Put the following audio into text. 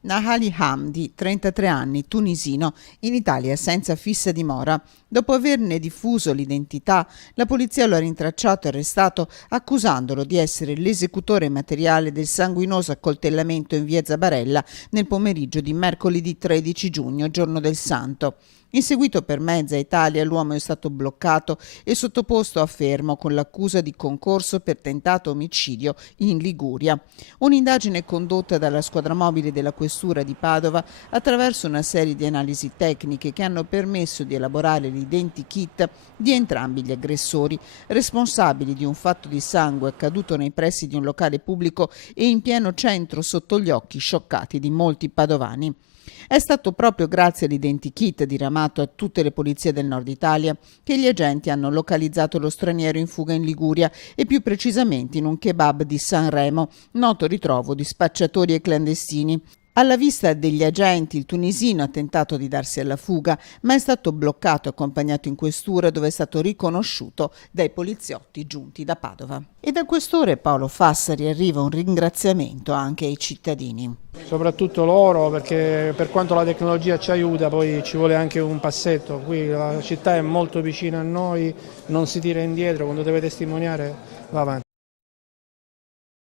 Nahali Hamdi, 33 anni, tunisino, in Italia senza fissa dimora. Dopo averne diffuso l'identità, la polizia lo ha rintracciato e arrestato accusandolo di essere l'esecutore materiale del sanguinoso accoltellamento in via Zabarella nel pomeriggio di mercoledì 13 giugno, giorno del Santo. Inseguito per mezza Italia, l'uomo è stato bloccato e sottoposto a fermo con l'accusa di concorso per tentato omicidio in Liguria. Un'indagine condotta dalla squadra mobile della Questura di Padova attraverso una serie di analisi tecniche che hanno permesso di elaborare l'identikit di entrambi gli aggressori, responsabili di un fatto di sangue accaduto nei pressi di un locale pubblico e in pieno centro sotto gli occhi scioccati di molti padovani. È stato proprio grazie all'identikit diramato a tutte le polizie del nord Italia che gli agenti hanno localizzato lo straniero in fuga in Liguria e più precisamente in un kebab di Sanremo, noto ritrovo di spacciatori e clandestini. Alla vista degli agenti, il tunisino ha tentato di darsi alla fuga, ma è stato bloccato e accompagnato in questura, dove è stato riconosciuto dai poliziotti giunti da Padova. E dal questore Paolo Fassari arriva un ringraziamento anche ai cittadini. Soprattutto loro, perché per quanto la tecnologia ci aiuta, poi ci vuole anche un passetto. Qui la città è molto vicina a noi, non si tira indietro, quando deve testimoniare va avanti.